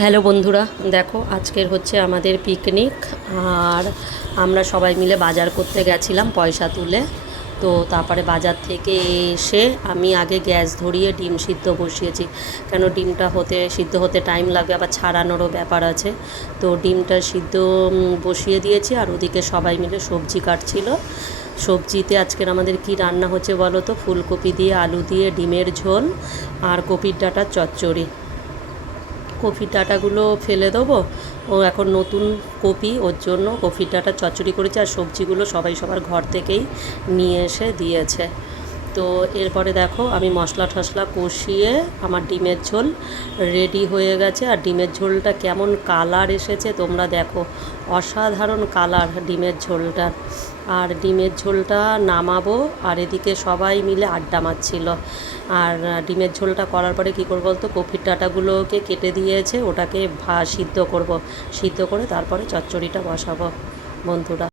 Hello বন্ধুরা, দেখো আজকের হচ্ছে আমাদের পিকনিক। আর আমরা সবাই মিলে বাজার করতে গেছিলাম পয়সা তুলে। তো তারপরে বাজার থেকে এসে আমি আগে গ্যাস ধরিয়ে ডিম সিদ্ধ বসিয়েছি, কেন ডিমটা সিদ্ধ হতে টাইম লাগবে, আবার ছাড়ানোরও ব্যাপার আছে। তো ডিমটা সিদ্ধ বসিয়ে দিয়েছি, আর ওদিকে সবাই মিলে সবজি কাটছিল। সবজিতে আজকের আমাদের কি রান্না হচ্ছে বলো তো? ফুলকপি দিয়ে আলু দিয়ে ডিমের ঝোল আর কপির ডাঁটার চচ্চড়ি। কপির ডাঁটাগুলো ফেলে দেবো, ও এখন নতুন কপি, ওর জন্য কপির ডাঁটা চচ্চড়ি করেছে। আর সবজিগুলো সবাই সবার ঘর থেকেই নিয়ে এসে দিয়েছে। তো এরপরে দেখো আমি মশলা টশলা কষিয়ে আমার ডিমের ঝোল রেডি হয়ে গেছে। আর ডিমের ঝোলটা কেমন কালার এসেছে তোমরা দেখো, অসাধারণ কালার ডিমের ঝোলটার। আর ডিমের ঝোলটা নামাবো, আর এদিকে সবাই মিলে আড্ডা মারছিল। আর ডিমের ঝোলটা করার পরে কী করবো বলতো, কপির ডাঁটাগুলোকে কেটে দিয়েছে, ওটাকে সিদ্ধ করব। সিদ্ধ করে তারপরে চচ্চড়িটা বসাবো বন্ধুরা।